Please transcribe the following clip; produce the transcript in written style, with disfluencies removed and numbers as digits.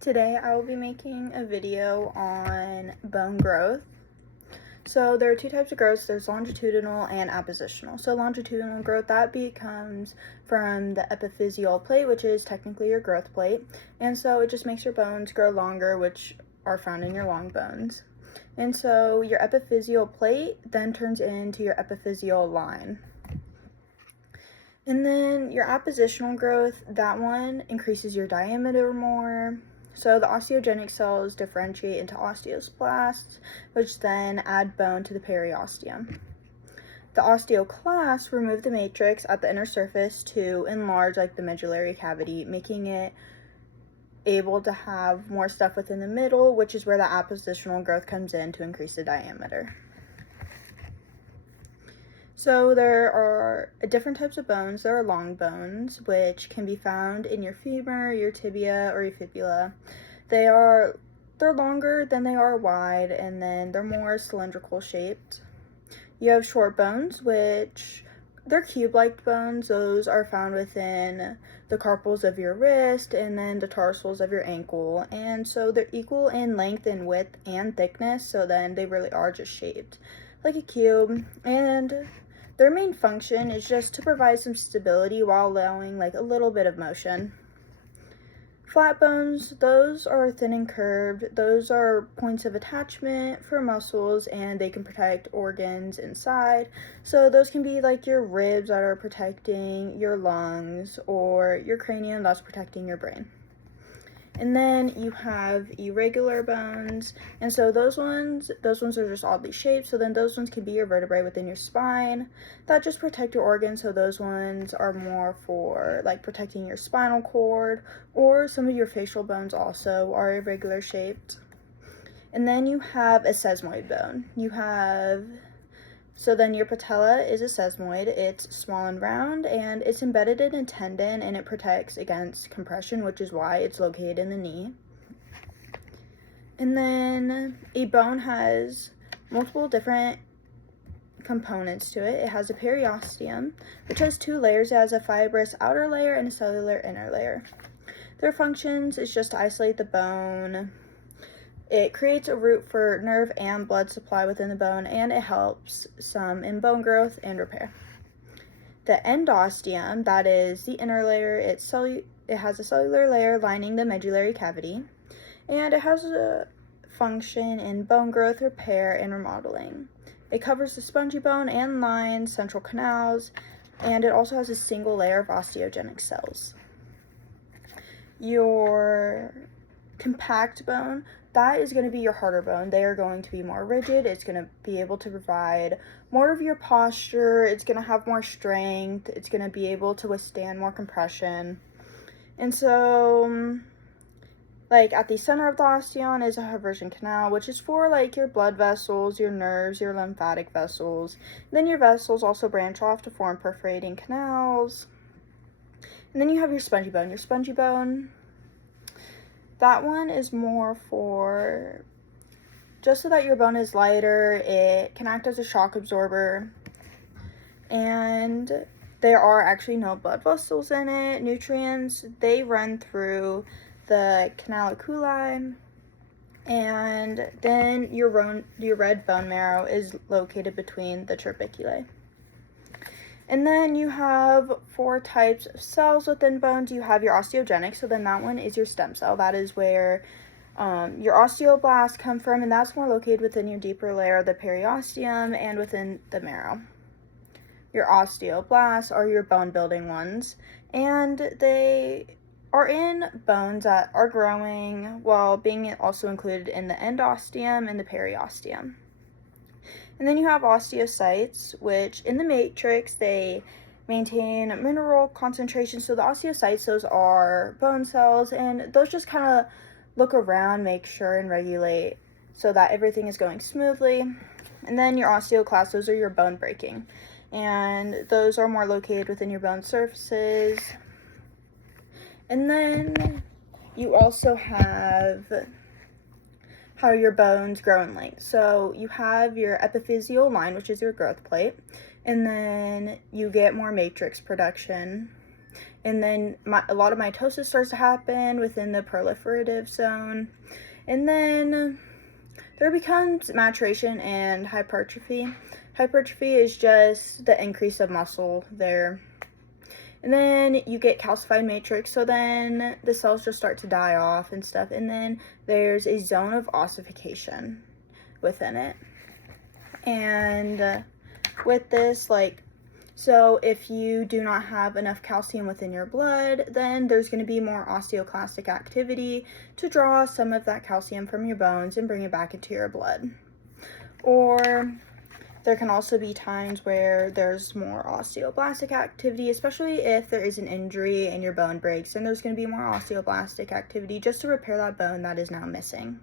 Today I will be making a video on bone growth. So there are two types of growths. There's longitudinal and appositional. So longitudinal growth, that becomes from the epiphyseal plate, which is technically your growth plate. And so it just makes your bones grow longer, which are found in your long bones. And so your epiphyseal plate then turns into your epiphyseal line. And then your appositional growth, that one increases your diameter more. So the osteogenic cells differentiate into osteoblasts, which then add bone to the periosteum. The osteoclasts remove the matrix at the inner surface to enlarge like the medullary cavity, making it able to have more stuff within the middle, which is where the appositional growth comes in to increase the diameter. So there are different types of bones. There are long bones, which can be found in your femur, your tibia, or your fibula. They're longer than they are wide, and then they're more cylindrical shaped. You have short bones, which they're cube-like bones. Those are found within the carpals of your wrist and then the tarsals of your ankle. And so they're equal in length and width and thickness, so then they really are just shaped like a cube. And their main function is just to provide some stability while allowing like a little bit of motion. Flat bones, those are thin and curved. Those are points of attachment for muscles, and they can protect organs inside. So those can be like your ribs that are protecting your lungs, or your cranium that's protecting your brain. And then you have irregular bones, and so those ones are just oddly shaped. So then those ones can be your vertebrae within your spine that just protect your organs. So those ones are more for like protecting your spinal cord, or some of your facial bones also are irregular shaped. And then you have a sesamoid bone. So then your patella is a sesamoid. It's small and round, and it's embedded in a tendon, and it protects against compression, which is why it's located in the knee. And then a bone has multiple different components to it. It has a periosteum, which has two layers. It has a fibrous outer layer and a cellular inner layer. Their functions is just to isolate the bone. It creates a route for nerve and blood supply within the bone, and it helps some in bone growth and repair. The endosteum, that is the inner layer, it has a cellular layer lining the medullary cavity, and it has a function in bone growth, repair, and remodeling. It covers the spongy bone and lines central canals, and it also has a single layer of osteogenic cells. Your compact bone, that is going to be your harder bone. They are going to be more rigid. It's going to be able to provide more of your posture. It's going to have more strength. It's going to be able to withstand more compression. And so, like at the center of the osteon is a Haversian canal, which is for like your blood vessels, your nerves, your lymphatic vessels. And then your vessels also branch off to form perforating canals. And then you have your spongy bone. Your spongy bone, that one is more for just so that your bone is lighter. It can act as a shock absorber, and there are actually no blood vessels in it. Nutrients, they run through the canaliculi, and then your red bone marrow is located between the trabeculae. And then you have 4 types of cells within bones. You have your osteogenic, so then that one is your stem cell. That is where your osteoblasts come from, and that's more located within your deeper layer of the periosteum and within the marrow. Your osteoblasts are your bone-building ones, and they are in bones that are growing while being also included in the endosteum and the periosteum. And then you have osteocytes, which in the matrix, they maintain mineral concentration. So the osteocytes, those are bone cells, and those just kind of look around, make sure and regulate so that everything is going smoothly. And then your osteoclasts, those are your bone breaking, and those are more located within your bone surfaces. And then you also have how your bones grow in length. So you have your epiphyseal line, which is your growth plate, and then you get more matrix production. and then a lot of mitosis starts to happen within the proliferative zone, and then there becomes maturation and hypertrophy. Hypertrophy is just the increase of muscle there. And then you get calcified matrix, so then the cells just start to die off and stuff. And then there's a zone of ossification within it. And with this, like, so if you do not have enough calcium within your blood, then there's going to be more osteoclastic activity to draw some of that calcium from your bones and bring it back into your blood. Or there can also be times where there's more osteoblastic activity, especially if there is an injury and your bone breaks, and there's going to be more osteoblastic activity just to repair that bone that is now missing.